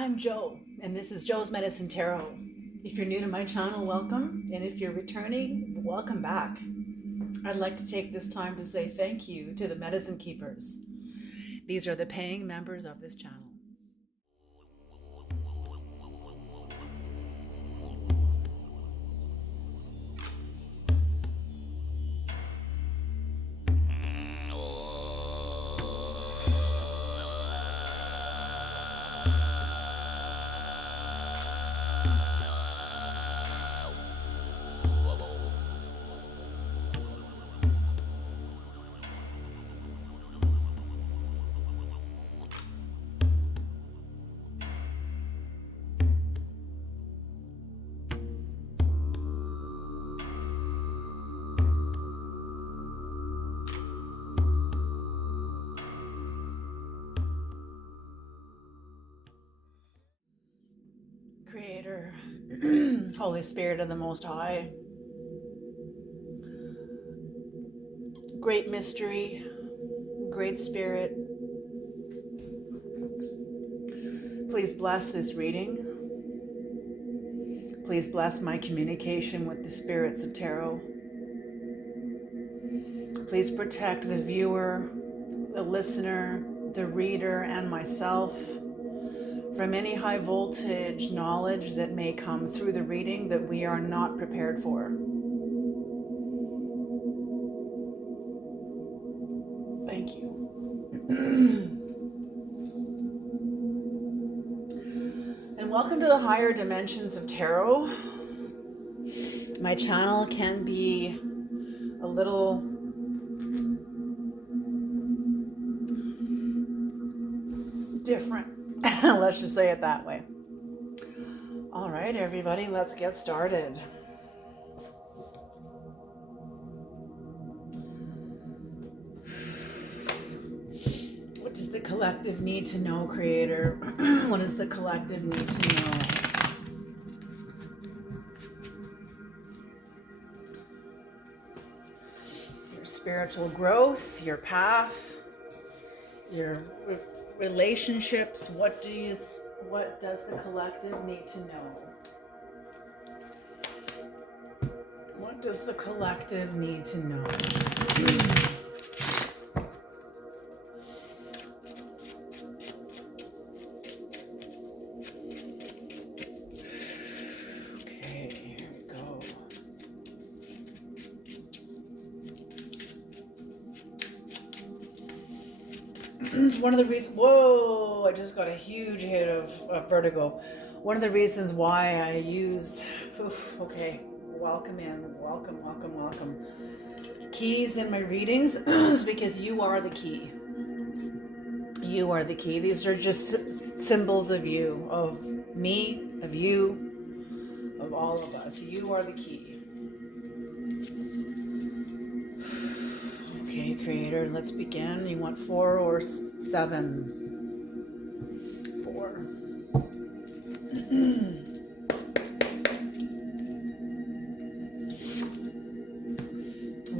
I'm Jo, and this is Jo's Medicine Tarot. If you're new to my channel, welcome, and if you're returning, welcome back. I'd like to take this time to say thank you to the Medicine Keepers. These are the paying members of this channel. Creator, Holy Spirit of the Most High, Great Mystery, Great Spirit, please bless this reading. Please bless my communication with the spirits of tarot. Please protect the viewer, the listener, the reader, and myself from any high voltage knowledge that may come through the reading that we are not prepared for. Thank you. And welcome to the higher dimensions of tarot. My channel can be a little different. Let's just say it that way. All right, everybody, let's get started. What does the collective need to know, Creator? What does the collective need to know? Your spiritual growth, your path, your relationships. What does the collective need to know? What does the collective need to know? Okay, here we go. One of the reasons, whoa, I just got a huge hit of vertigo. One of the reasons why I use, okay, welcome, keys in my readings is because you are the key. You are the key. These are just symbols of you, of me, of you, of all of us. You are the key. Okay, Creator, let's begin. You want 4 or 7? 4.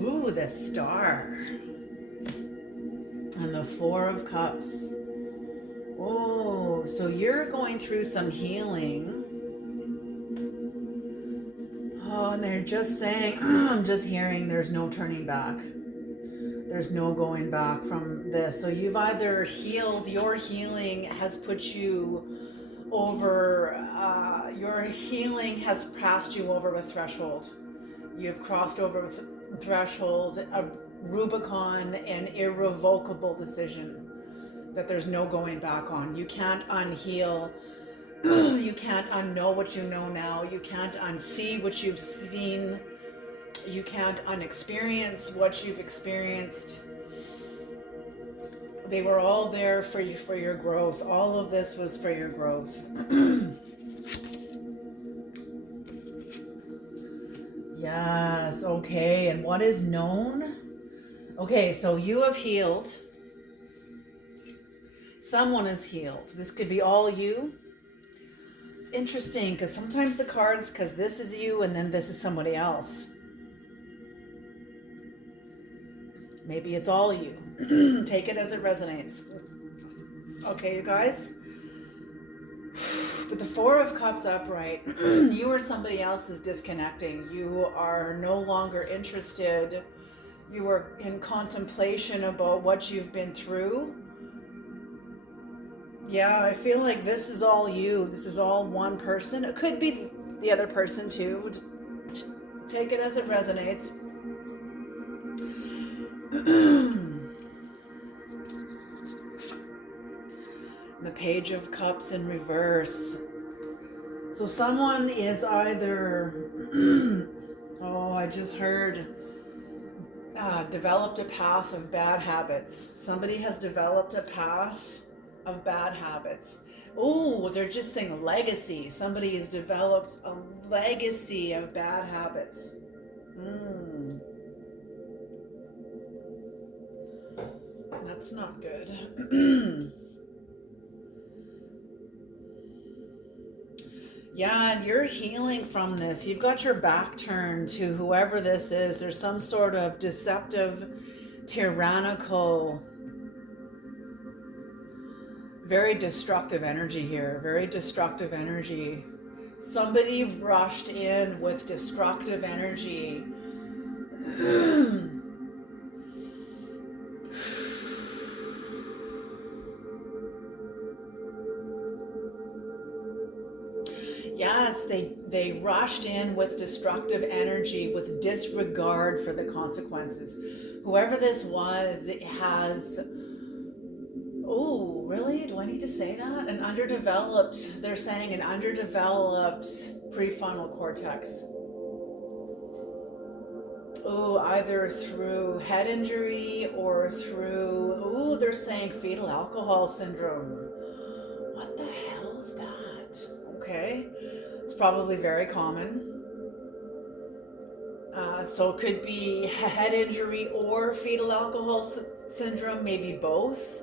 Ooh, the Star. And the 4 of Cups. Oh, so you're going through some healing. Oh, and they're just saying, I'm just hearing there's no turning back. There's no going back from this. So you've either healed, your healing has put you over, your healing has passed you over a threshold. You've crossed over a threshold, a Rubicon, an irrevocable decision that there's no going back on. You can't unheal. You can't unknow what you know now. You can't unsee what you've seen. You can't unexperience what you've experienced. They were all there for you, for your growth. All of this was for your growth. Yes, okay. And what is known? Okay, so you have healed. Someone is healed. This could be all you. It's interesting because sometimes the cards, because this is you and then this is somebody else. Maybe it's all you. Take it as it resonates. Okay, you guys? With the Four of Cups upright, you or somebody else is disconnecting. You are no longer interested. You are in contemplation about what you've been through. Yeah, I feel like this is all you. This is all one person. It could be the other person too. Take it as it resonates. The Page of Cups in reverse. So someone is either, oh, I just heard, developed a path of bad habits. Somebody has developed a path of bad habits. Oh, they're just saying legacy. Somebody has developed a legacy of bad habits. That's not good. Yeah, and you're healing from this. You've got your back turned to whoever this is. There's some sort of deceptive, tyrannical, very destructive energy here. Very destructive energy. Somebody rushed in with destructive energy. Yes, they rushed in with destructive energy, with disregard for the consequences. Whoever this was, it has, oh, really? Do I need to say that? An underdeveloped, they're saying an underdeveloped prefrontal cortex. Oh, either through head injury or through, oh, they're saying fetal alcohol syndrome. What the hell is that? Okay. It's probably very common. So it could be head injury or fetal alcohol syndrome, maybe both.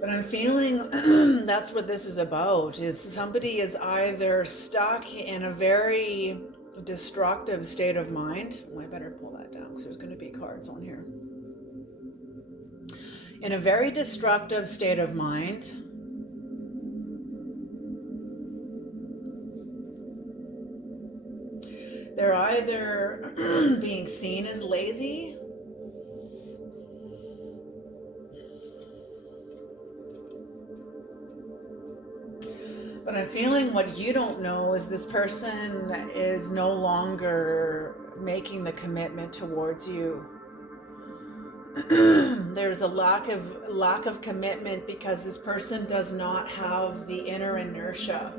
But I'm feeling that's what this is about, is somebody is either stuck in a very destructive state of mind. Well, I better pull that down because there's going to be cards on here. In a very destructive state of mind. They're either being seen as lazy, but I'm feeling what you don't know is this person is no longer making the commitment towards you. There's a lack of commitment because this person does not have the inner inertia.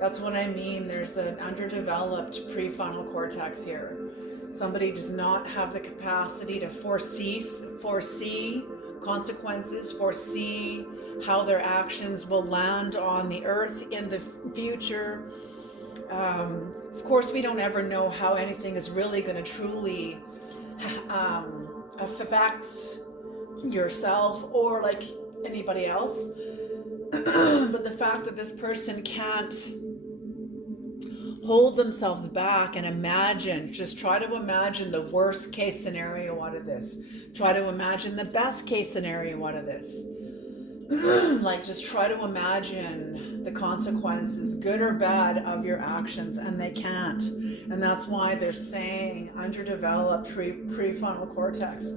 That's what I mean. There's an underdeveloped prefrontal cortex here. Somebody does not have the capacity to foresee consequences, foresee how their actions will land on the earth in the future. Of course, we don't ever know how anything is really going to truly affect yourself or like anybody else. But the fact that this person can't hold themselves back and imagine, just try to imagine the worst case scenario out of this. Try to imagine the best case scenario out of this. Like just try to imagine the consequences, good or bad, of your actions, and they can't. And that's why they're saying underdeveloped prefrontal cortex.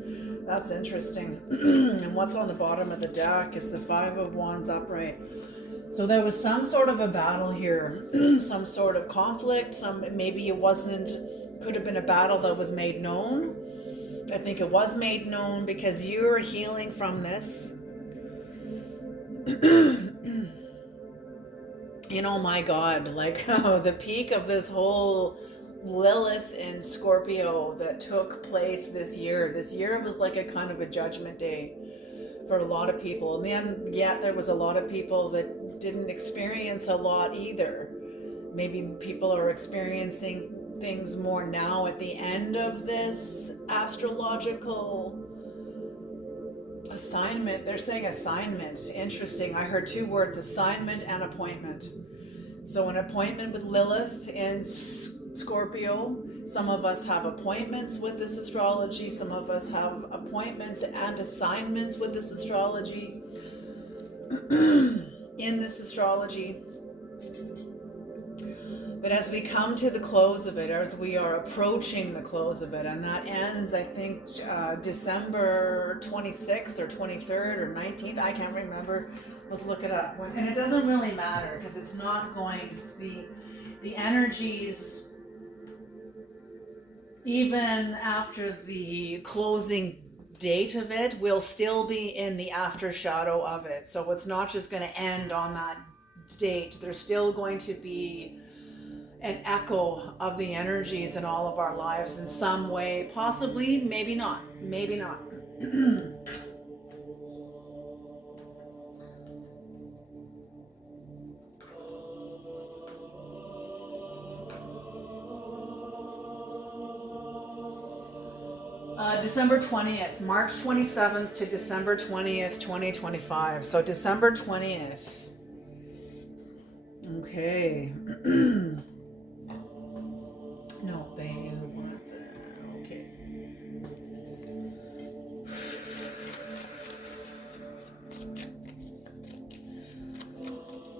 That's interesting. And what's on the bottom of the deck is the Five of Wands upright. So there was some sort of a battle here, some sort of conflict, maybe it could have been a battle that was made known. I think it was made known because you're healing from this. You know, my God, like the peak of this whole Lilith in Scorpio that took place this year. This year was like a kind of a judgment day for a lot of people. And then yet there was a lot of people that didn't experience a lot either. Maybe people are experiencing things more now at the end of this astrological assignment. They're saying assignment. Interesting. I heard two words, assignment and appointment. So an appointment with Lilith in Scorpio. Some of us have appointments with this astrology. Some of us have appointments and assignments with this astrology. in this astrology. But as we come to the close of it, as we are approaching the close of it, and that ends, I think, December 26th or 23rd or 19th, I can't remember. Let's look it up. And it doesn't really matter because it's not going to be, the energies, even after the closing date of it, will still be in the after shadow of it. So it's not just going to end on that date. There's still going to be an echo of the energies in all of our lives in some way, possibly, maybe not, maybe not. December 20th, March 27th to December 20th, 2025. So December 20th. Okay. No, they want that. Okay.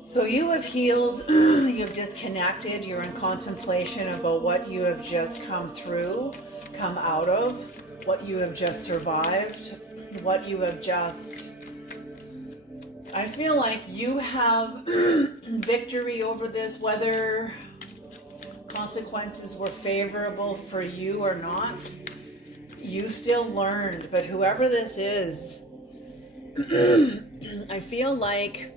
So you have healed, you have disconnected, you're in contemplation about what you have just come through, come out of, what you have just survived, what you have just... I feel like you have victory over this, whether consequences were favorable for you or not. You still learned, but whoever this is, I feel like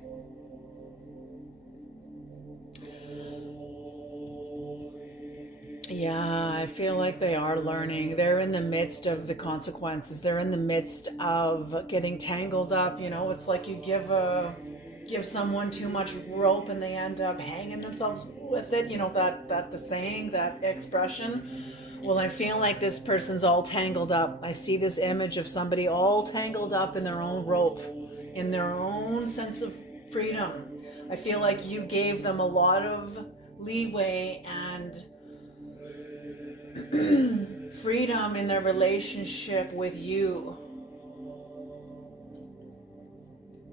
I feel like they are learning. They're in the midst of the consequences. They're in the midst of getting tangled up. You know, it's like you give someone too much rope and they end up hanging themselves with it. You know, that the saying, that expression. Well, I feel like this person's all tangled up. I see this image of somebody all tangled up in their own rope, in their own sense of freedom. I feel like you gave them a lot of leeway and freedom in their relationship with you.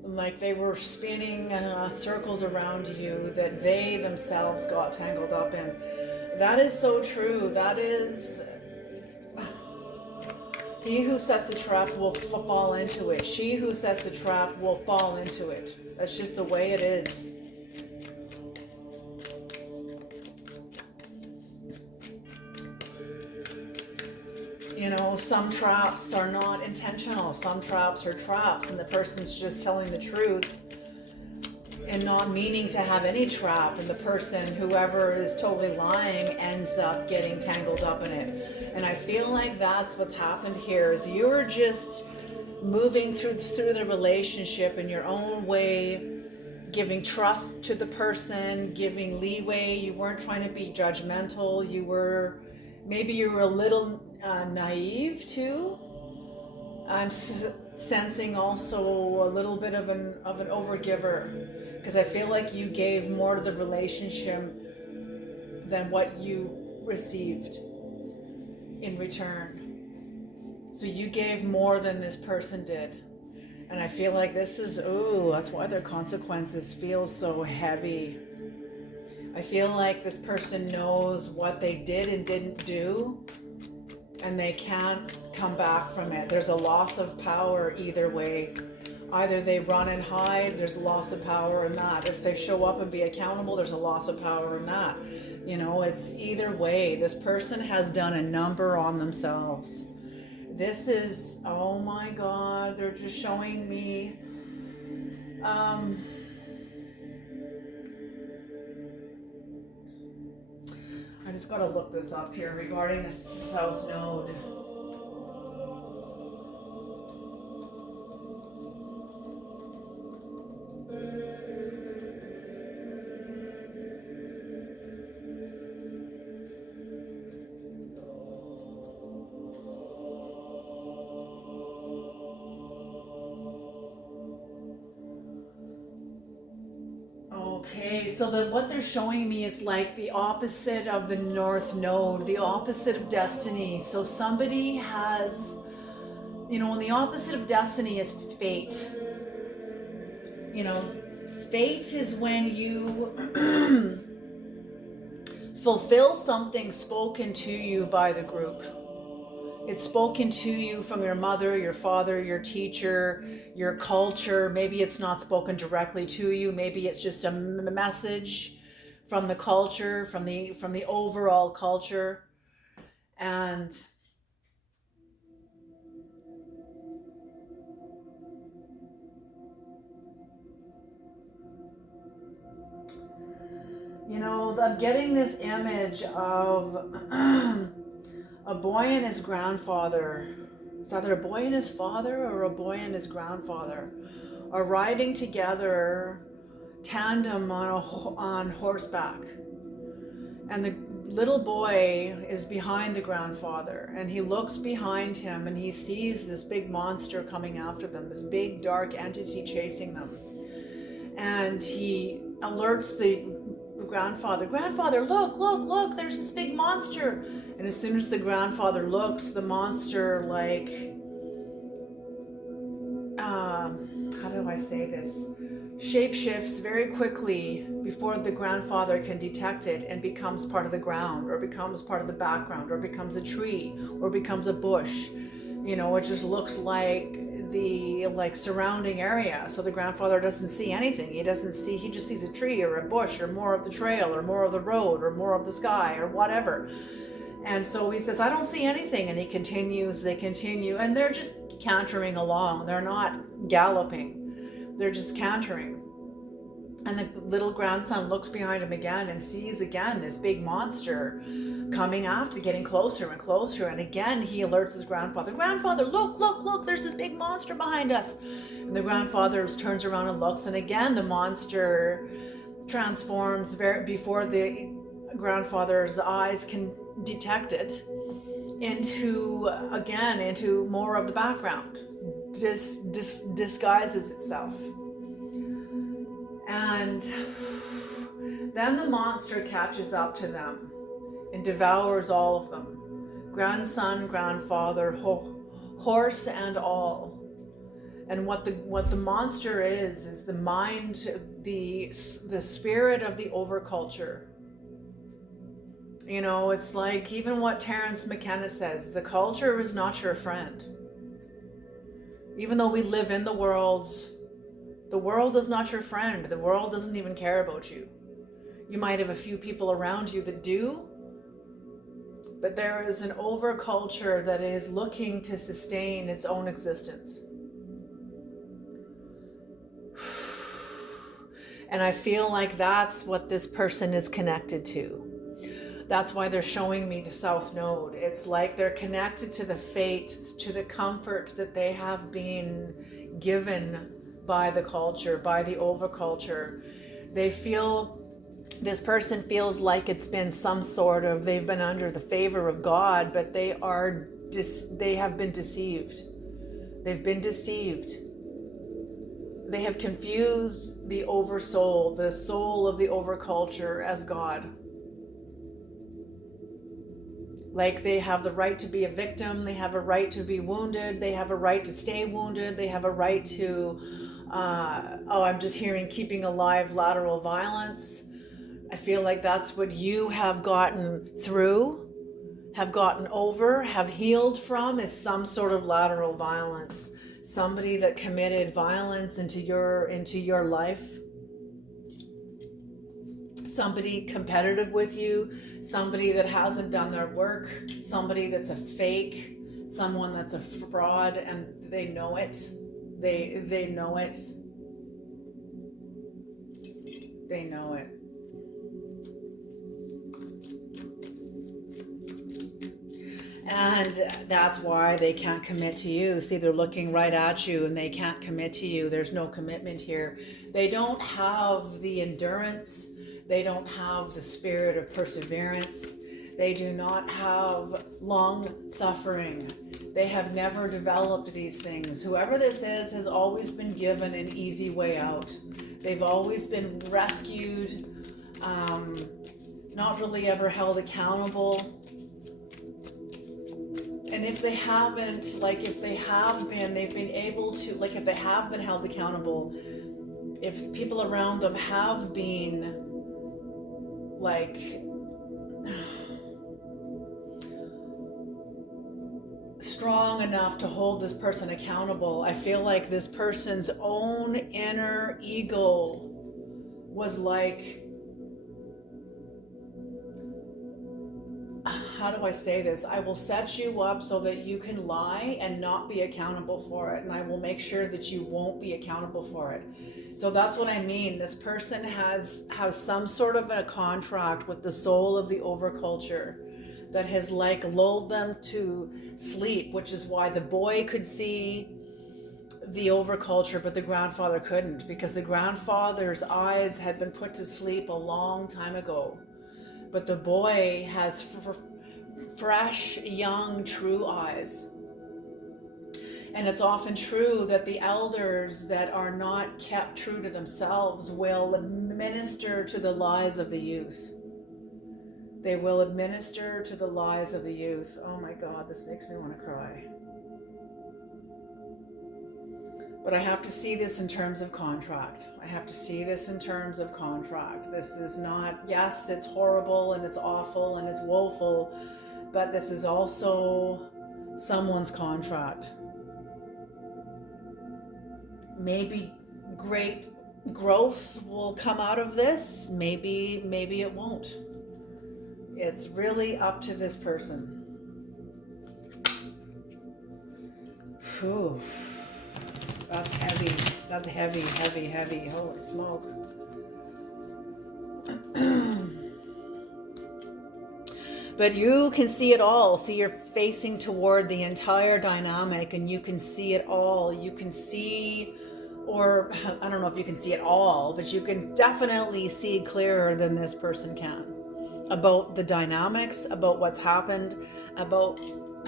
Like they were spinning circles around you that they themselves got tangled up in. That is so true. That is... He who sets a trap will fall into it. She who sets a trap will fall into it. That's just the way it is. You know, some traps are not intentional. Some traps are traps, and the person's just telling the truth and not meaning to have any trap. And the person, whoever is totally lying, ends up getting tangled up in it. And I feel like that's what's happened here. Is you're just moving through the relationship in your own way, giving trust to the person, giving leeway. You weren't trying to be judgmental. You were a little naive too. I'm sensing also a little bit of an overgiver, because I feel like you gave more to the relationship than what you received in return. So you gave more than this person did. And I feel like this is, that's why their consequences feel so heavy. I feel like this person knows what they did and didn't do, and they can't come back from it. There's a loss of power either way. Either they run and hide, there's a loss of power in that. If they show up and be accountable, there's a loss of power in that. You know, it's either way. This person has done a number on themselves. This is, oh my God, they're just showing me, I just gotta look this up here regarding the South Node. Okay, so what they're showing me is like the opposite of the North Node, the opposite of destiny. So somebody has, you know, and the opposite of destiny is fate. You know, fate is when you fulfill something spoken to you by the group. It's spoken to you from your mother, your father, your teacher, your culture. Maybe it's not spoken directly to you. Maybe it's just a message from the culture, from the overall culture. And you know, I'm getting this image of a boy and his grandfather. It's either a boy and his father or a boy and his grandfather are riding together tandem on horseback. And the little boy is behind the grandfather, and he looks behind him and he sees this big monster coming after them, this big dark entity chasing them. And he alerts the grandfather, look, there's this big monster. And as soon as the grandfather looks, the monster, like, how do I say this? Shapeshifts very quickly before the grandfather can detect it, and becomes part of the ground, or becomes part of the background, or becomes a tree, or becomes a bush. You know, it just looks like the surrounding area. So the grandfather doesn't see anything. He just sees a tree or a bush or more of the trail or more of the road or more of the sky or whatever. And so he says, I don't see anything. And they continue, and they're just cantering along. They're not galloping. They're just cantering. And the little grandson looks behind him again and sees again this big monster coming after, getting closer and closer. And again, he alerts his grandfather, look, there's this big monster behind us. And the grandfather turns around and looks, and again, the monster transforms before the grandfather's eyes can detect it into more of the background. Disguises itself. And then the monster catches up to them and devours all of them. Grandson, grandfather, horse and all. And what the monster is the mind, the spirit of the overculture. You know, it's like even what Terence McKenna says, the culture is not your friend. Even though we live in the world is not your friend. The world doesn't even care about you. You might have a few people around you that do, but there is an overculture that is looking to sustain its own existence. And I feel like that's what this person is connected to. That's why they're showing me the South Node. It's like they're connected to the fate, to the comfort that they have been given by the culture, by the overculture. This person feels like it's been they've been under the favor of God, but they have been deceived. They've been deceived. They have confused the oversoul, the soul of the overculture, as God. Like they have the right to be a victim, they have a right to be wounded, they have a right to stay wounded, they have a right to, I'm just hearing keeping alive lateral violence. I feel like that's what you have gotten through, have gotten over, have healed from, is some sort of lateral violence. Somebody that committed violence into your life. Somebody competitive with you, somebody that hasn't done their work, somebody that's a fake, someone that's a fraud, and they know it. They know it. They know it. And that's why they can't commit to you. See, they're looking right at you and they can't commit to you. There's no commitment here. They don't have the endurance. They don't have the spirit of perseverance. They do not have long suffering. They have never developed these things. Whoever this is has always been given an easy way out. They've always been rescued, not really ever held accountable. And if they haven't, like if they have been, they've been able to, like if they have been held accountable, if people around them have been like strong enough to hold this person accountable, I feel like this person's own inner ego was like, how do I say this? I will set you up so that you can lie and not be accountable for it. And I will make sure that you won't be accountable for it. So that's what I mean. This person has some sort of a contract with the soul of the overculture that has like lulled them to sleep, which is why the boy could see the overculture, but the grandfather couldn't, because the grandfather's eyes had been put to sleep a long time ago. But the boy has fresh, young, true eyes. And it's often true that the elders that are not kept true to themselves will administer to the lies of the youth. They will administer to the lies of the youth. Oh my God, this makes me want to cry. But I have to see this in terms of contract. I have to see this in terms of contract. This is not, yes, it's horrible and it's awful and it's woeful, but this is also someone's contract. Maybe great growth will come out of this. Maybe it won't. It's really up to this person. Whew. That's heavy. That's heavy, heavy, heavy. Holy smoke. But you can see it all. See, you're facing toward the entire dynamic and you can see it all. You can see, or I don't know if you can see it all, but you can definitely see clearer than this person can about the dynamics, about what's happened, about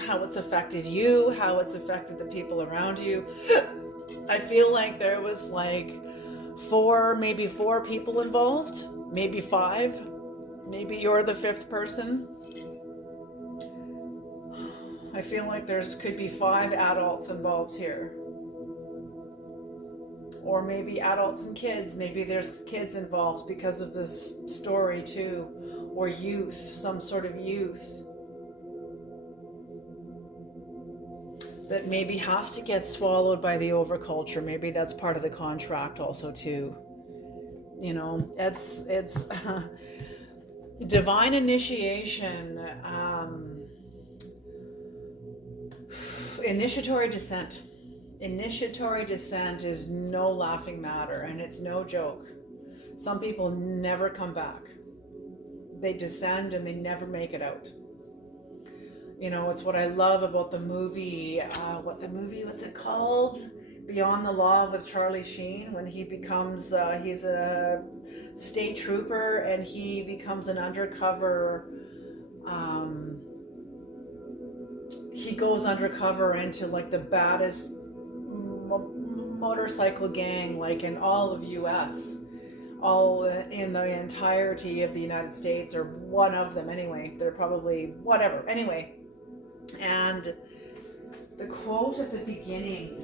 how it's affected you, how it's affected the people around you. I feel like there was like maybe four people involved, maybe 5. Maybe you're the 5th person. I feel like could be 5 adults involved here. Or maybe adults and kids. Maybe there's kids involved because of this story too. Or youth, some sort of youth that maybe has to get swallowed by the overculture. Maybe that's part of the contract also too. You know, it's divine initiation, initiatory descent. Initiatory descent is no laughing matter, and it's no joke. Some people never come back. They descend and they never make it out. You know, it's what I love about the movie, what's it called? Beyond the Law with Charlie Sheen, when he becomes, he's a state trooper and he becomes an undercover, he goes undercover into like the baddest motorcycle gang like in all of US, all in the entirety of the United States, or one of them anyway. They're probably whatever. Anyway, and the quote at the beginning,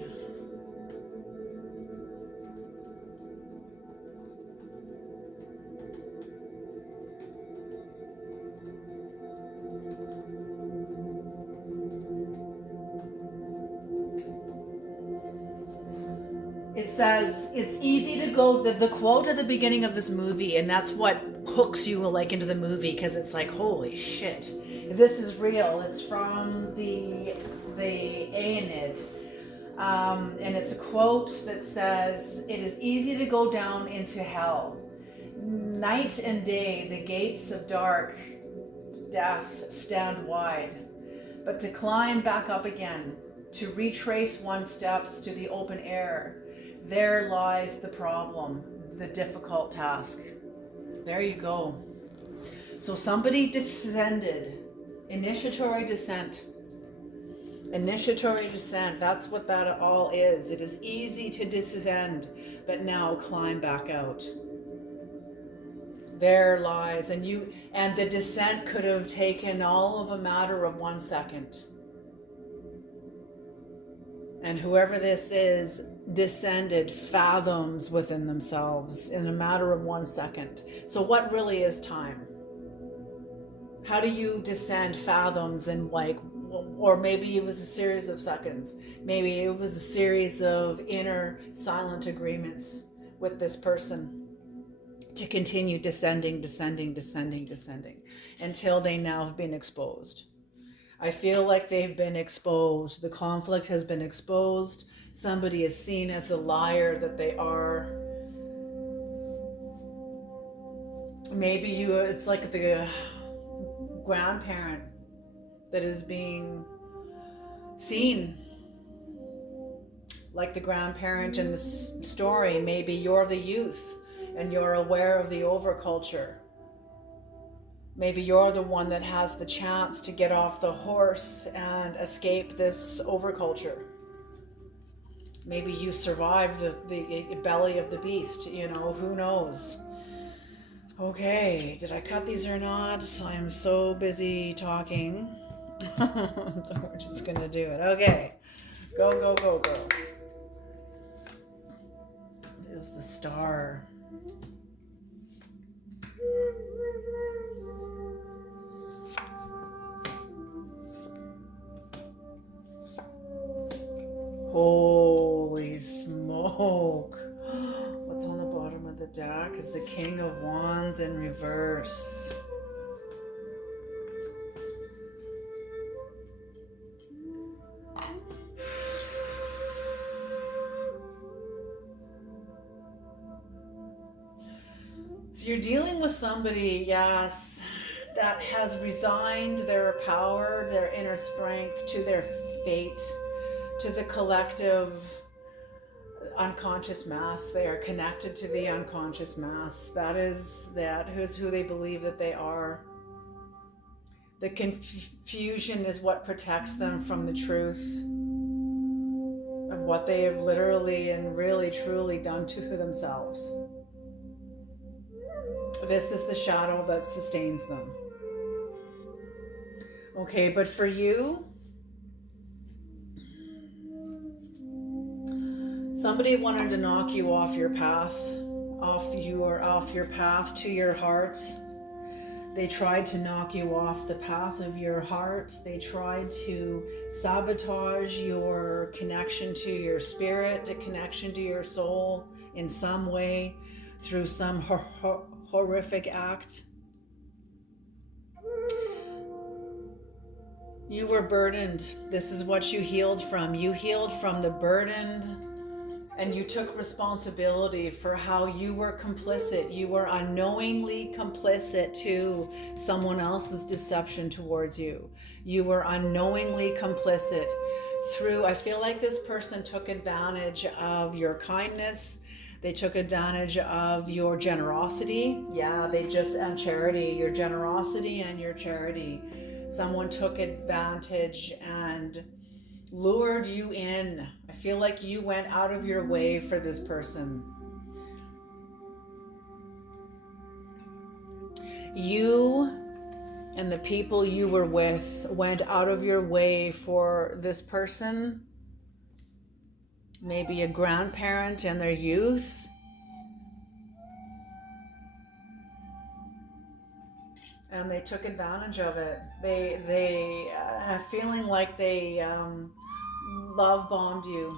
it says, it's easy to go, the quote at the beginning of this movie, and that's what hooks you like into the movie, because it's like, holy shit, this is real. It's from the Aeneid, and it's a quote that says, it is easy to go down into hell. Night and day, the gates of dark death stand wide, but to climb back up again, to retrace one's steps to the open air, there lies the problem, the difficult task. There you go. So somebody descended. Initiatory descent. Initiatory descent. That's what that all is. It is easy to descend, but now climb back out. There lies, and the descent could have taken all of a matter of 1 second. And whoever this is descended fathoms within themselves in a matter of 1 second. So what really is time? How do you descend fathoms in like, or maybe it was a series of seconds. Maybe it was a series of inner silent agreements with this person to continue descending, descending, descending, descending until they now have been exposed. I feel like they've been exposed. The conflict has been exposed. Somebody is seen as the liar that they are. Maybe it's like the grandparent that is being seen. Like the grandparent in the story. Maybe you're the youth and you're aware of the overculture. Maybe you're the one that has the chance to get off the horse and escape this overculture. Maybe you survived the belly of the beast, who knows? Okay, did I cut these or not? I'm so busy talking. We're just gonna do it. Okay, go, go, go, go. It is the star. Holy smoke. What's on the bottom of the deck is the King of Wands in reverse. So you're dealing with somebody, yes, that has resigned their power, their inner strength to their fate, to the collective unconscious mass. They are connected to the unconscious mass. That is who they believe that they are. The confusion is what protects them from the truth of what they have literally and really truly done to themselves. This is the shadow that sustains them. Okay, but for you, somebody wanted to knock you off your path, off your path to your heart. They tried to knock you off the path of your heart. They tried to sabotage your connection to your spirit, the connection to your soul in some way through some horrific act. You were burdened. This is what you healed from. You healed from the burdened, and you took responsibility for how you were complicit. You were unknowingly complicit to someone else's deception towards you. You were unknowingly complicit through, I feel like this person took advantage of your kindness. They took advantage of your generosity. And charity, your generosity and your charity. Someone took advantage and lured you in. I feel like you went out of your way for this person. You and the people you were with went out of your way for this person. Maybe a grandparent in their youth. And they took advantage of it. They feeling like they love bombed you.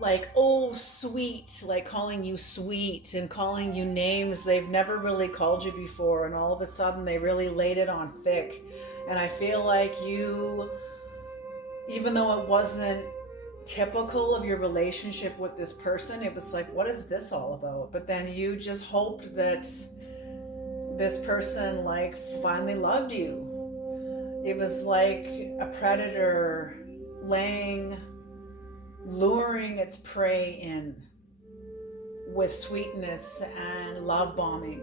Like, oh, sweet, like calling you sweet and calling you names they've never really called you before. And all of a sudden they really laid it on thick. And I feel like you, even though it wasn't typical of your relationship with this person, it was like, what is this all about? But then you just hoped that this person like finally loved you. It was like a predator luring its prey in with sweetness and love bombing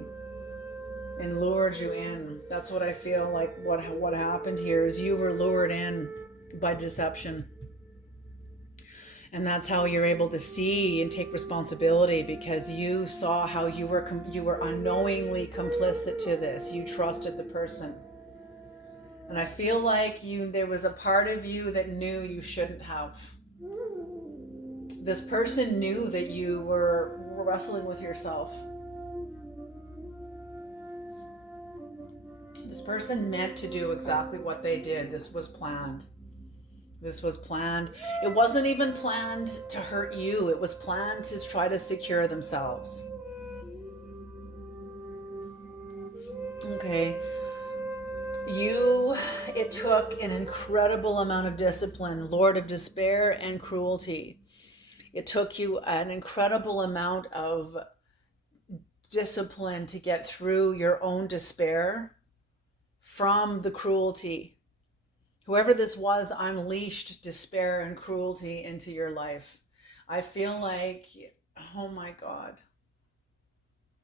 and lured you in. That's what I feel like what happened here is you were lured in by deception. And that's how you're able to see and take responsibility, because you saw how you were unknowingly complicit to this. You trusted the person. And I feel like there was a part of you that knew you shouldn't have. This person knew that you were wrestling with yourself. This person meant to do exactly what they did. This was planned. This was planned. It wasn't even planned to hurt you. It was planned to try to secure themselves. Okay. It took an incredible amount of discipline, Lord of Despair and Cruelty. It took you an incredible amount of discipline to get through your own despair from the cruelty. Whoever this was unleashed despair and cruelty into your life. I feel like, oh my God,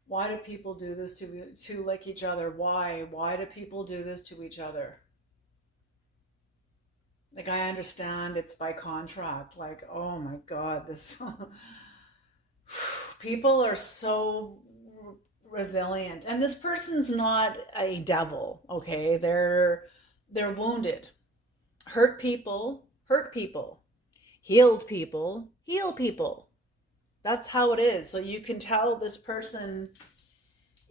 why do people do this to like each other? Why do people do this to each other? Like, I understand it's by contract. Like, oh my God, this people are so resilient. And this person's not a devil, okay? They're wounded. Hurt people hurt people. Healed people heal people. That's how it is. So you can tell this person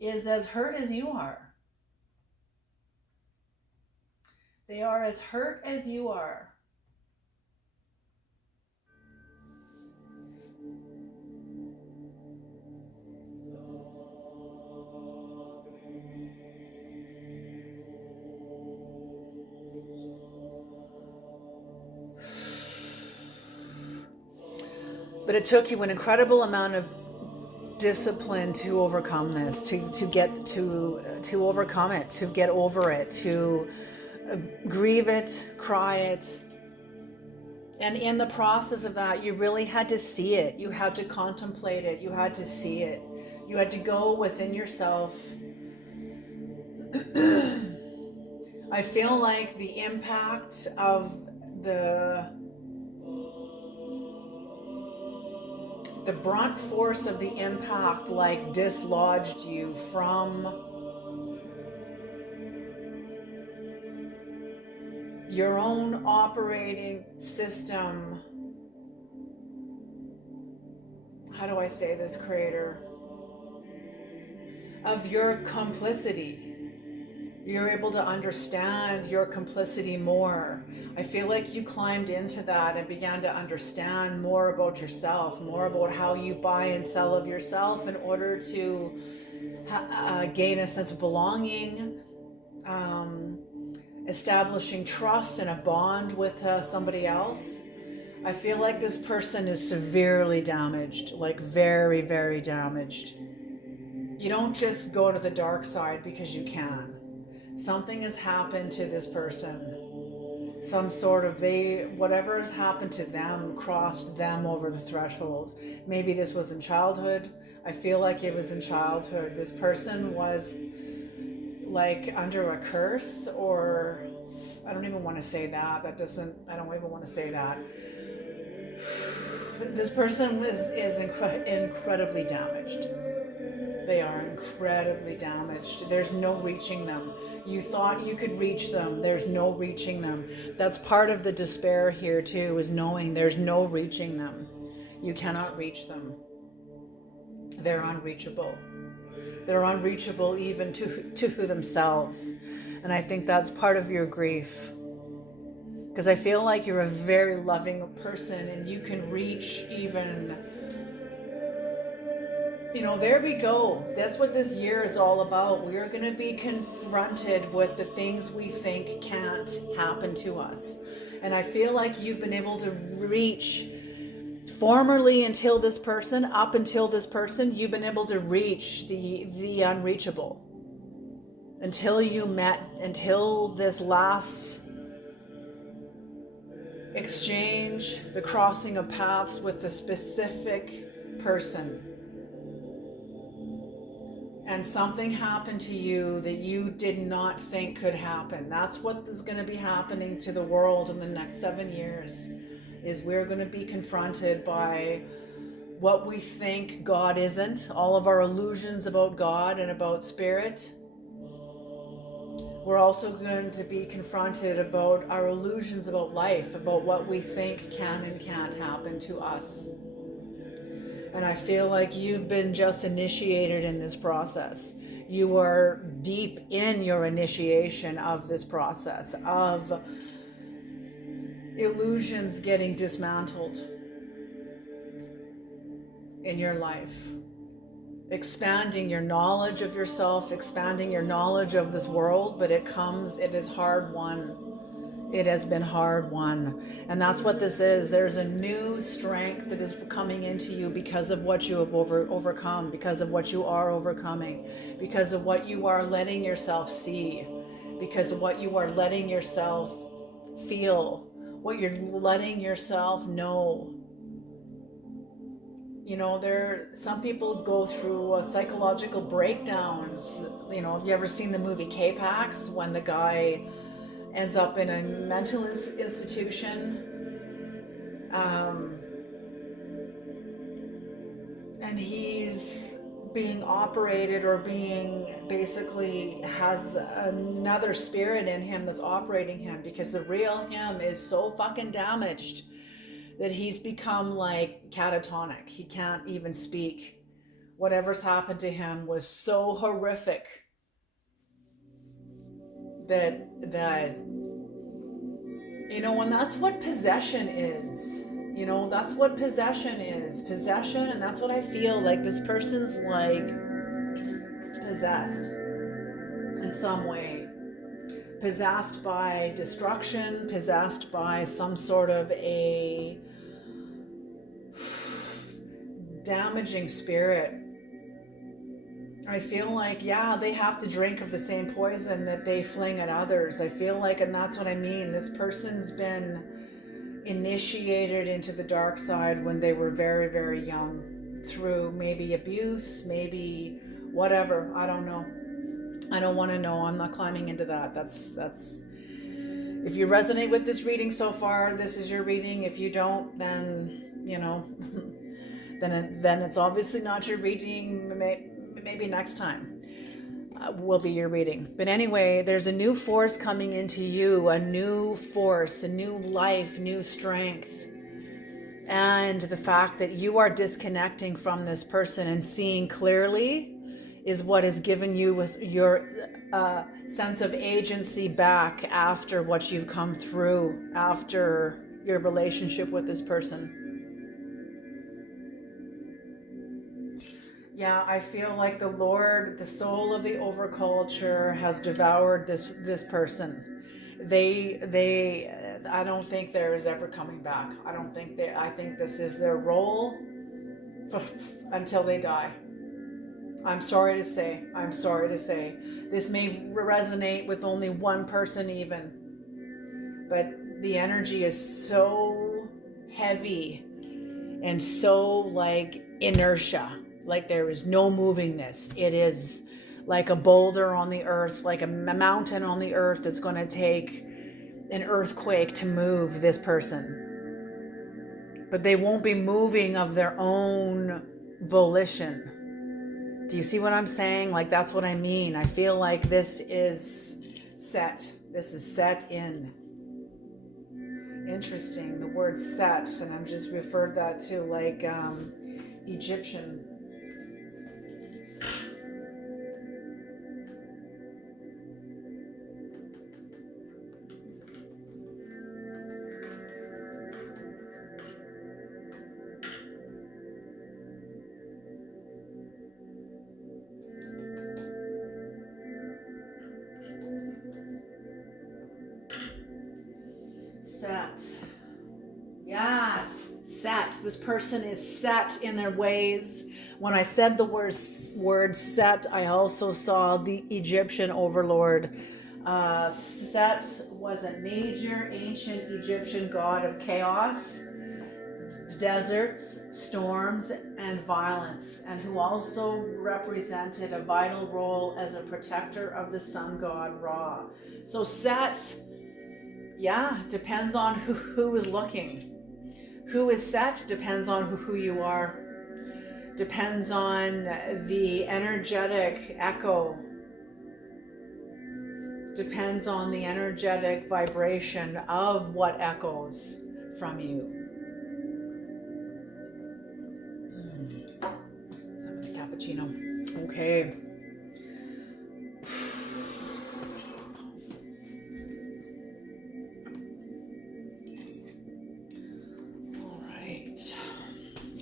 is as hurt as you are. They are as hurt as you are. But it took you an incredible amount of discipline to overcome this, to overcome it, to get over it, to grieve it, cry it. And in the process of that, you really had to see it. You had to contemplate it. You had to see it. You had to go within yourself. I feel like the impact of the brunt force of the impact like dislodged you from your own operating system. How do I say this, Creator? Of your complicity. You're able to understand your complicity more. I feel like you climbed into that and began to understand more about yourself, more about how you buy and sell of yourself in order to gain a sense of belonging, establishing trust and a bond with somebody else. I feel like this person is severely damaged, like very, very damaged. You don't just go to the dark side because you can. Something has happened to this person. Some sort of whatever has happened to them crossed them over the threshold. Maybe this was in childhood. I feel like it was in childhood. This person was like under a curse, or I don't even want to say that. I don't even want to say that. This person is incredibly damaged. They are incredibly damaged. There's no reaching them. You thought you could reach them. There's no reaching them. That's part of the despair here too, is knowing there's no reaching them. You cannot reach them. They're unreachable. They're unreachable even to themselves. And I think that's part of your grief. Because I feel like you're a very loving person and you can reach even... there we go. That's what this year is all about. We are going to be confronted with the things we think can't happen to us. And I feel like you've been able to reach, formerly until this person, up until this person, you've been able to reach the unreachable. Until this last exchange, the crossing of paths with a specific person. And something happened to you that you did not think could happen. That's what is going to be happening to the world in the next 7 years, is we're going to be confronted by what we think God isn't, all of our illusions about God and about spirit. We're also going to be confronted about our illusions about life, about what we think can and can't happen to us. And I feel like you've been just initiated in this process. You are deep in your initiation of this process, of illusions getting dismantled in your life. Expanding your knowledge of yourself, expanding your knowledge of this world, but it is hard won. It has been hard won. And that's what this is. There's a new strength that is coming into you because of what you have overcome, because of what you are overcoming, because of what you are letting yourself see, because of what you are letting yourself feel, what you're letting yourself know. You know, some people go through psychological breakdowns. You know, have you ever seen the movie K-Pax, when the guy ends up in a mental institution, and he's being operated, or basically has another spirit in him that's operating him, because the real him is so fucking damaged that he's become like catatonic. He can't even speak. Whatever's happened to him was so horrific that you know, and that's what possession is. You know, that's what possession is. Possession, and that's what I feel like this person's like possessed in some way. Possessed by destruction, possessed by some sort of a damaging spirit. I feel like, yeah, they have to drink of the same poison that they fling at others. I feel like, and that's what I mean, this person's been initiated into the dark side when they were very, very young, through maybe abuse, maybe whatever. I don't know. I don't want to know. I'm not climbing into that. That's if you resonate with this reading so far, this is your reading. If you don't, then, you know, then it's obviously not your reading. Maybe next time will be your reading. But anyway, there's a new force coming into you, a new force, a new life, new strength. And the fact that you are disconnecting from this person and seeing clearly is what has given you your sense of agency back after what you've come through, after your relationship with this person. Yeah, I feel like the Lord, the soul of the overculture, has devoured this person. I don't think there is ever coming back. I think this is their role until they die. I'm sorry to say. This may resonate with only one person even, but the energy is so heavy and so like inertia. Like there is no moving this. It is like a boulder on the earth, like a mountain on the earth that's going to take an earthquake to move this person. But they won't be moving of their own volition. Do you see what I'm saying? Like that's what I mean. I feel like this is set. This is set in. Interesting. The word set, and I'm just referred that to like Egyptian. Set. Yes, set. This person is set in their ways. When I said the word set, I also saw the Egyptian overlord. Set was a major ancient Egyptian god of chaos, deserts, storms, and violence, and who also represented a vital role as a protector of the sun god Ra. So Set, yeah, depends on who is looking. Who is set depends on who you are. Depends on the energetic echo depends on the energetic vibration of what echoes from you. Let's have a cappuccino. Okay. All right.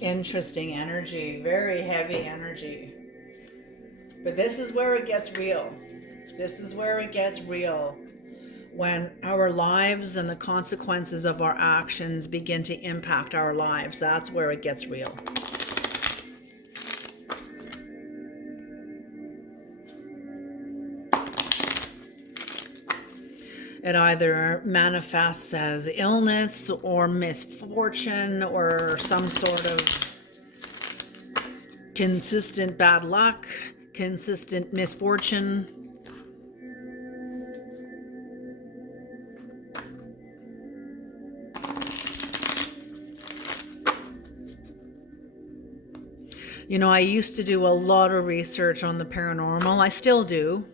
Interesting energy, very heavy energy. But this is where it gets real. This is where it gets real. When our lives and the consequences of our actions begin to impact our lives, that's where it gets real. It either manifests as illness or misfortune or some sort of consistent bad luck, consistent misfortune. You know, I used to do a lot of research on the paranormal. I still do.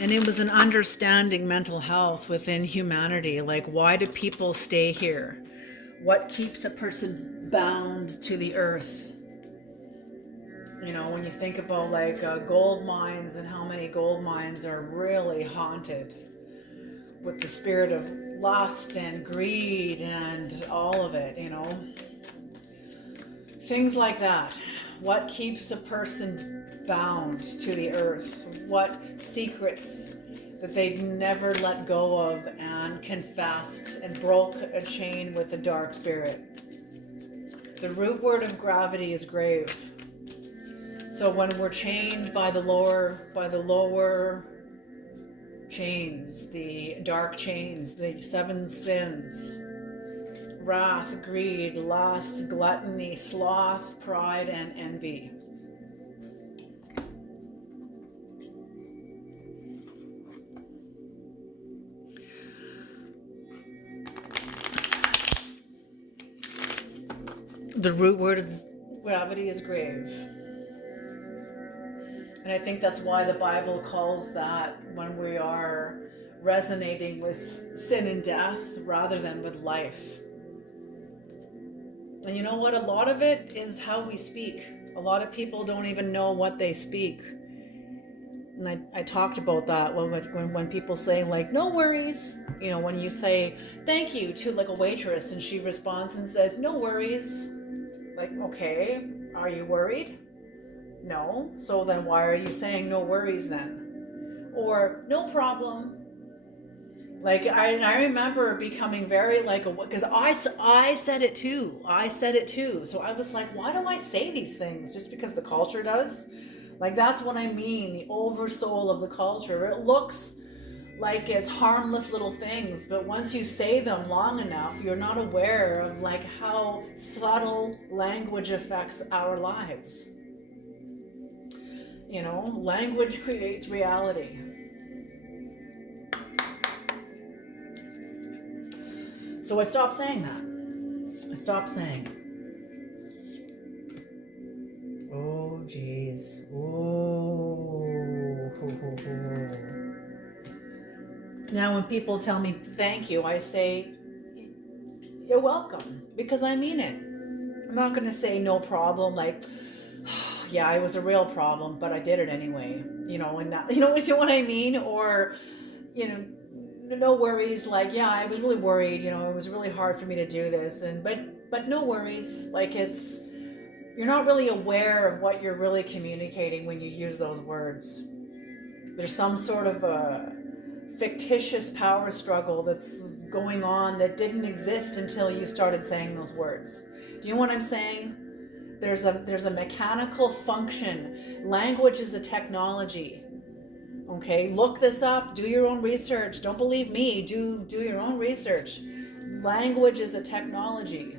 And it was an understanding mental health within humanity. Like, why do people stay here? What keeps a person bound to the earth? You know, when you think about like gold mines and how many gold mines are really haunted with the spirit of lust and greed and all of it, you know. Things like that. What keeps a person bound to the earth? What secrets that they've never let go of and confessed and broke a chain with the dark spirit? The root word of gravity is grave. So when we're chained by the lower chains, the dark chains, the 7 sins, wrath, greed, lust, gluttony, sloth, pride, and envy. The root word of gravity is grave. And I think that's why the Bible calls that when we are resonating with sin and death rather than with life. And you know what? A lot of it is how we speak. A lot of people don't even know what they speak. And I talked about that when people say like, no worries. You know, when you say thank you to like a waitress and she responds and says, no worries. Like, okay, are you worried? No. So then why are you saying no worries then? Or no problem. Like, I remember becoming very like, because I said it too. So I was like, why do I say these things? Just because the culture does? Like, that's what I mean, the oversoul of the culture. It looks like it's harmless little things, but once you say them long enough, you're not aware of like how subtle language affects our lives. You know, language creates reality. So I stopped saying that. I stopped saying it. Oh, geez. Oh. Now, when people tell me thank you, I say, you're welcome, because I mean it. I'm not going to say no problem, like, yeah, it was a real problem, but I did it anyway. You know, and that, you know what I mean? Or, you know, no worries, like, yeah, I was really worried, you know, it was really hard for me to do this, and but no worries, like, you're not really aware of what you're really communicating when you use those words. There's some sort of a fictitious power struggle that's going on that didn't exist until you started saying those words. Do you know what I'm saying? There's a mechanical function. Language is a technology. Okay, look this up, do your own research. Don't believe me, do your own research. Language is a technology.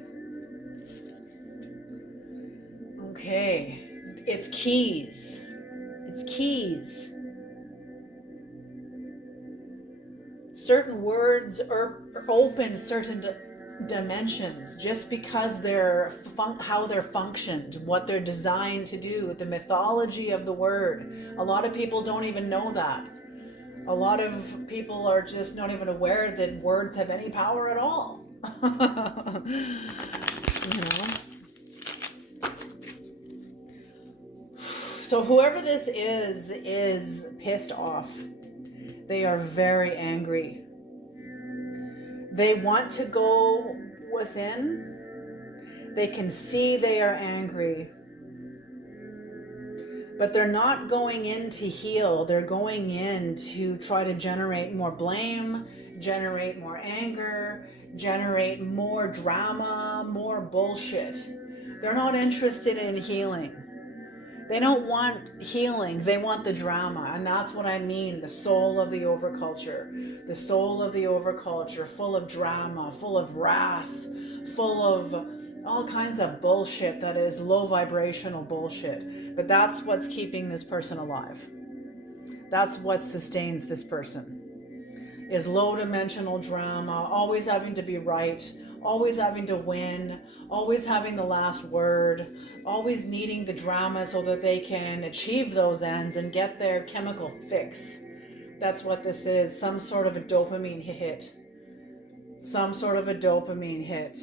Okay, it's keys. It's keys. Certain words open certain dimensions just because how they're functioned, what they're designed to do, the mythology of the word. A lot of people don't even know that. A lot of people are just not even aware that words have any power at all. You know? So whoever this is pissed off. They are very angry. They want to go within. They can see they are angry. But they're not going in to heal. They're going in to try to generate more blame, generate more anger, generate more drama, more bullshit. They're not interested in healing. They don't want healing. They want the drama. And that's what I mean. The soul of the overculture. The soul of the overculture, full of drama, full of wrath, full of all kinds of bullshit that is low vibrational bullshit. But that's what's keeping this person alive. That's what sustains this person. Is low dimensional drama, always having to be right, always having to win, always having the last word, always needing the drama so that they can achieve those ends and get their chemical fix. That's what this is, some sort of a dopamine hit. Some sort of a dopamine hit.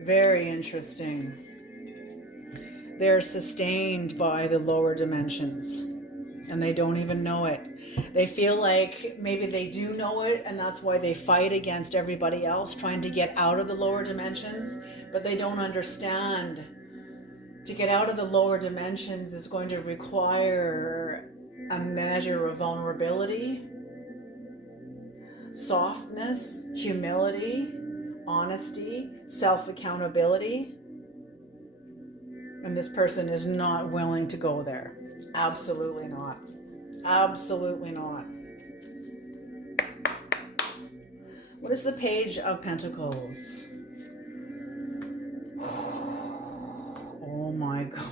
Very interesting. They're sustained by the lower dimensions and they don't even know it. They feel like maybe they do know it, and that's why they fight against everybody else trying to get out of the lower dimensions, but they don't understand. To get out of the lower dimensions is going to require a measure of vulnerability, softness, humility, honesty, self-accountability. And this person is not willing to go there. Absolutely not. Absolutely not. What is the Page of Pentacles? Oh my God.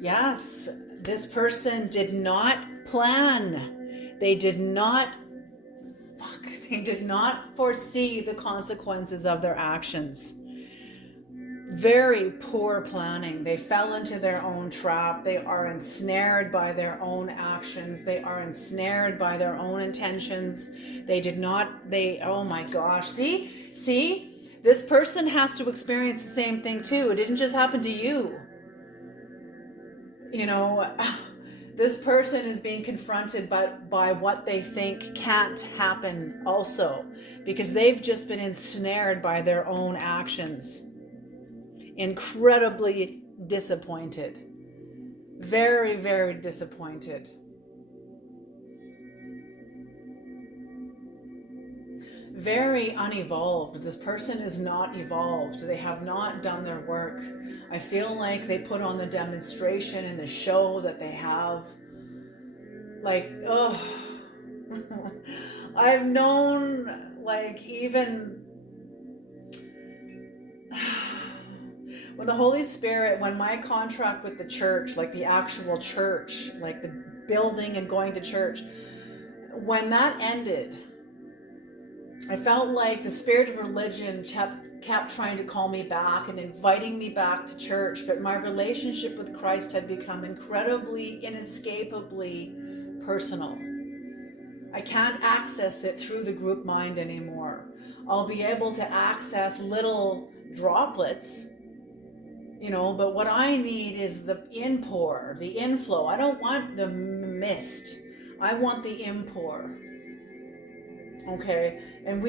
Yes, this person did not plan. They did not foresee the consequences of their actions. Very poor planning. They fell into their own trap. They are ensnared by their own actions. They are ensnared by their own intentions. Oh my gosh. See, this person has to experience the same thing too. It didn't just happen to you. You know, this person is being confronted by what they think can't happen also, because they've just been ensnared by their own actions. Incredibly disappointed. Very, very disappointed. Very unevolved. This person is not evolved. They have not done their work. I feel like they put on the demonstration and the show that they have. Like, oh, I've known, like, even when the Holy Spirit, when my contract with the church, like the actual church, like the building and going to church, when that ended, I felt like the spirit of religion kept trying to call me back and inviting me back to church, but my relationship with Christ had become incredibly, inescapably personal. I can't access it through the group mind anymore. I'll be able to access little droplets, you know, but what I need is the inpour, the inflow. I don't want the mist. I want the inpour. Okay, and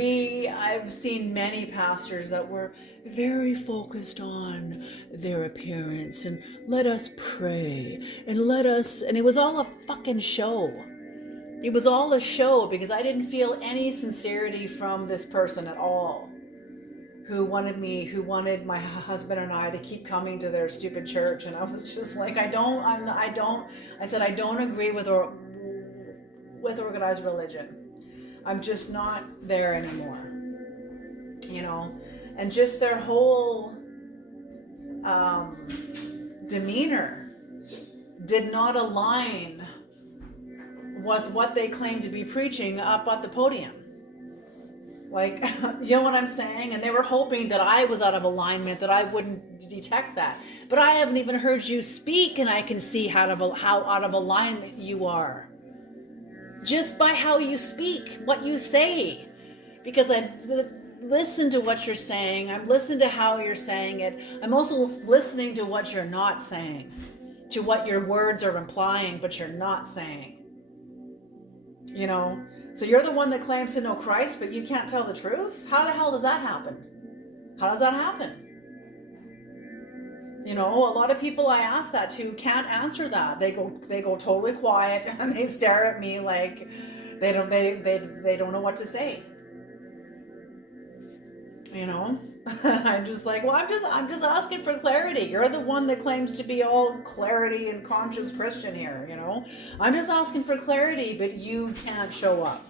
I've seen many pastors that were very focused on their appearance and let us pray and it was all a fucking show. It was all a show because I didn't feel any sincerity from this person at all, who wanted my husband and I to keep coming to their stupid church. And I was just like, I said, I don't agree with organized religion. I'm just not there anymore, you know, and just their whole demeanor did not align with what they claimed to be preaching up at the podium. Like, you know what I'm saying? And they were hoping that I was out of alignment, that I wouldn't detect that. But I haven't even heard you speak, and I can see how out of alignment you are. Just by how you speak, what you say. Because I've listened to what you're saying. I'm listening to how you're saying it. I'm also listening to what you're not saying. To what your words are implying, but you're not saying. You know? So you're the one that claims to know Christ, but you can't tell the truth? How the hell does that happen? How does that happen? You know, a lot of people I ask that to can't answer that. They go totally quiet and they stare at me like they don't know what to say. You know? I'm just like, well, I'm just asking for clarity. You're the one that claims to be all clarity and conscious Christian here, you know? I'm just asking for clarity, but you can't show up.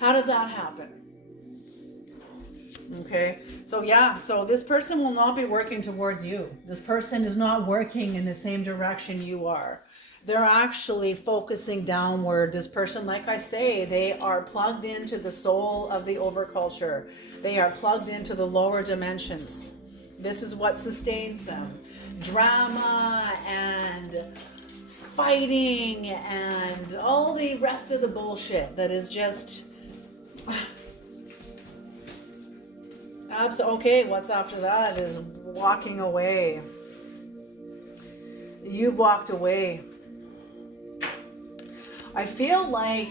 How does that happen? Okay, so yeah, so this person will not be working towards you. This person is not working in the same direction you are. They're actually focusing downward. This person, like I say, they are plugged into the soul of the overculture. They are plugged into the lower dimensions. This is what sustains them. Drama and fighting and all the rest of the bullshit that is just... Okay, what's after that is walking away. You've walked away. I feel like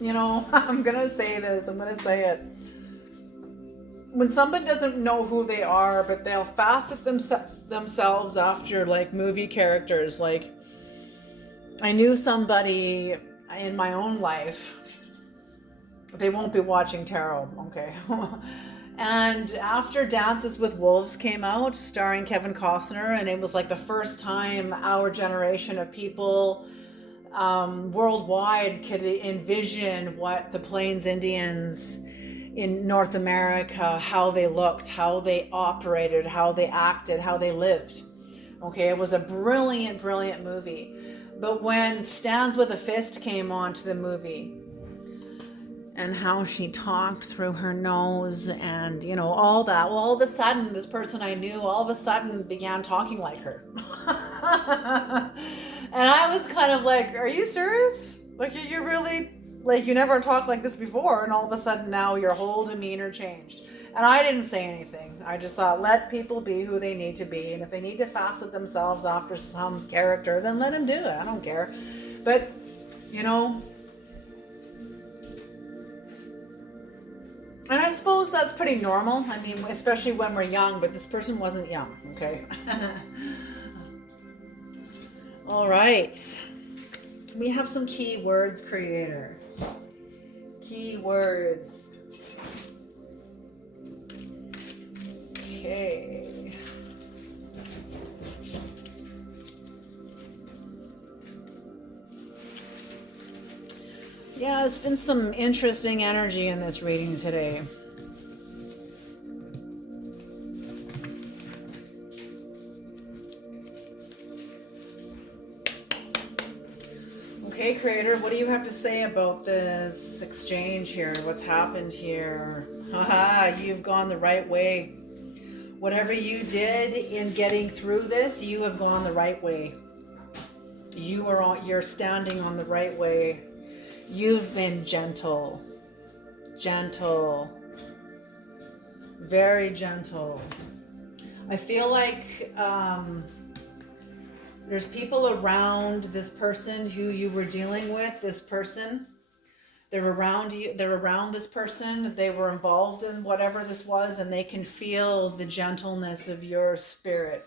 you know, I'm gonna say this, I'm gonna say it. When someone doesn't know who they are, but they'll facet themselves after like movie characters. Like, I knew somebody in my own life, they won't be watching tarot, okay? And after Dances with Wolves came out, starring Kevin Costner, and it was like the first time our generation of people worldwide could envision what the Plains Indians in North America, how they looked, how they operated, how they acted, how they lived. Okay, it was a brilliant, brilliant movie. But when Stands with a Fist came onto the movie, and how she talked through her nose and, you know, all that, well, all of a sudden, this person I knew all of a sudden began talking like her. And I was kind of like, are you serious? Like, you really, like, you never talked like this before, and all of a sudden now your whole demeanor changed. And I didn't say anything. I just thought, let people be who they need to be. And if they need to facet themselves after some character, then let them do it. I don't care. But, you know, and I suppose that's pretty normal. I mean, especially when we're young, but this person wasn't young, okay? All right. Can we have some keywords, creator? Keywords. Okay. Yeah, there's been some interesting energy in this reading today. Okay, creator, what do you have to say about this exchange here? What's happened here? Haha, you've gone the right way. Whatever you did in getting through this, you have gone the right way. You're standing on the right way. You've been gentle, very gentle. I feel like there's people around this person who you were dealing with, this person. They're around you, they're around this person, they were involved in whatever this was, and they can feel the gentleness of your spirit.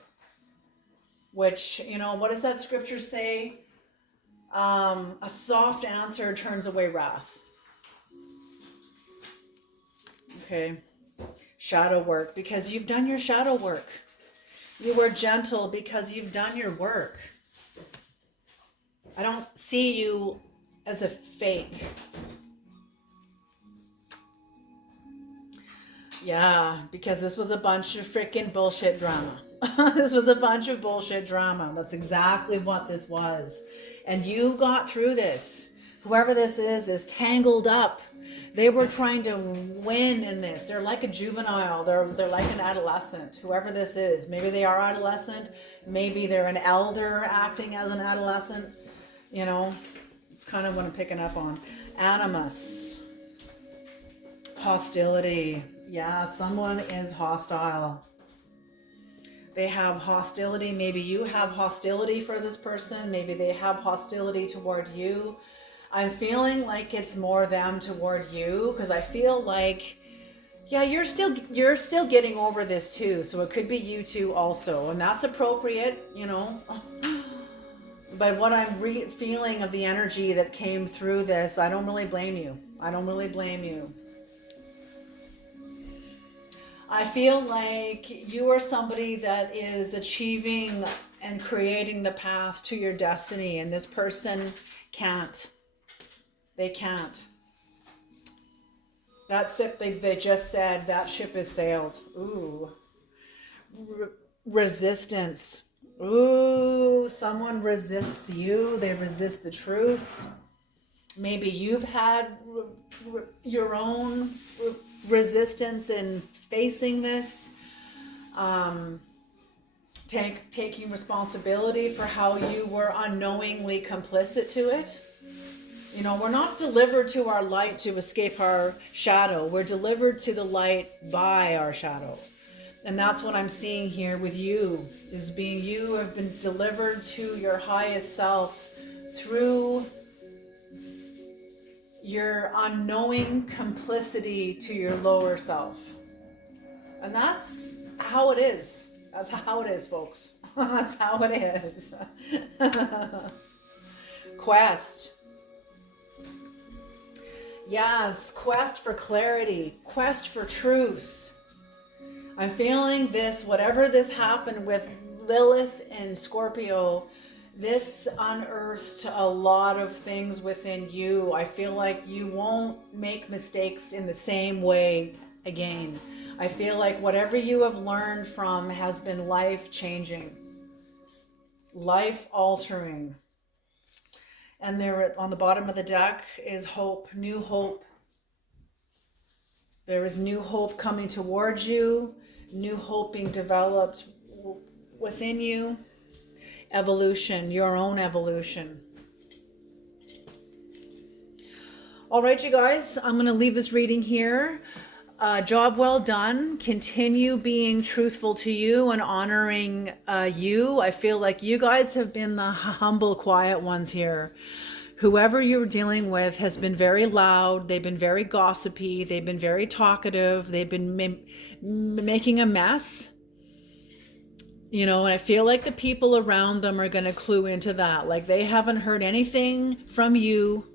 Which, you know, what does that scripture say? A soft answer turns away wrath. Okay. Shadow work, because you've done your shadow work. You were gentle because you've done your work. I don't see you as a fake. Yeah, because this was a bunch of freaking bullshit drama. This was a bunch of bullshit drama. That's exactly what this was. And you got through this. Whoever this is tangled up. They were trying to win in this. They're like a juvenile. They're like an adolescent. Whoever this is. Maybe they are adolescent. Maybe they're an elder acting as an adolescent. You know, it's kind of what I'm picking up on. Animus. Hostility. Yeah, someone is hostile. They have hostility. Maybe you have hostility for this person. Maybe they have hostility toward you. I'm feeling like it's more them toward you, because I feel like, yeah, you're still getting over this too. So it could be you too also, and that's appropriate, you know. But what I'm feeling of the energy that came through this, I don't really blame you. I don't really blame you. I feel like you are somebody that is achieving and creating the path to your destiny, and this person can't. They can't. That ship, they just said, that ship is sailed. Ooh. Resistance. Ooh, someone resists you. They resist the truth. Maybe you've had your own resistance in facing this. Taking responsibility for how you were unknowingly complicit to it. You know, we're not delivered to our light to escape our shadow. We're delivered to the light by our shadow. And that's what I'm seeing here with you, is being, you have been delivered to your highest self through your unknowing complicity to your lower self. And that's how it is. That's how it is, folks. That's how it is. Quest. Yes, quest for clarity, quest for truth. I'm feeling this, whatever this happened with Lilith and Scorpio, this unearthed a lot of things within you. I feel like you won't make mistakes in the same way again. I feel like whatever you have learned from has been life-changing, life-altering. And there on the bottom of the deck is hope, new hope. There is new hope coming towards you, new hope being developed within you. Evolution, your own evolution. All right, you guys, I'm going to leave this reading here. Job well done. Continue being truthful to you and honoring you. I feel like you guys have been the humble, quiet ones here. Whoever you're dealing with has been very loud. They've been very gossipy. They've been very talkative. They've been making a mess. You know, and I feel like the people around them are going to clue into that. Like they haven't heard anything from you.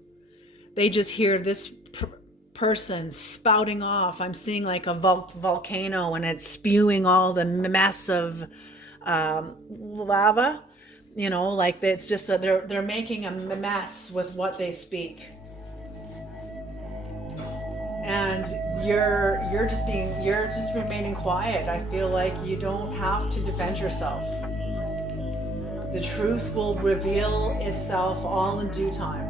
They just hear this person spouting off. I'm seeing like a volcano, and it's spewing all the mess of lava. You know, like it's just they're making a mess with what they speak. And you're just remaining quiet. I feel like you don't have to defend yourself. The truth will reveal itself all in due time.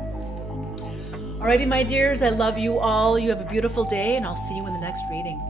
Alrighty, my dears, I love you all. You have a beautiful day, and I'll see you in the next reading.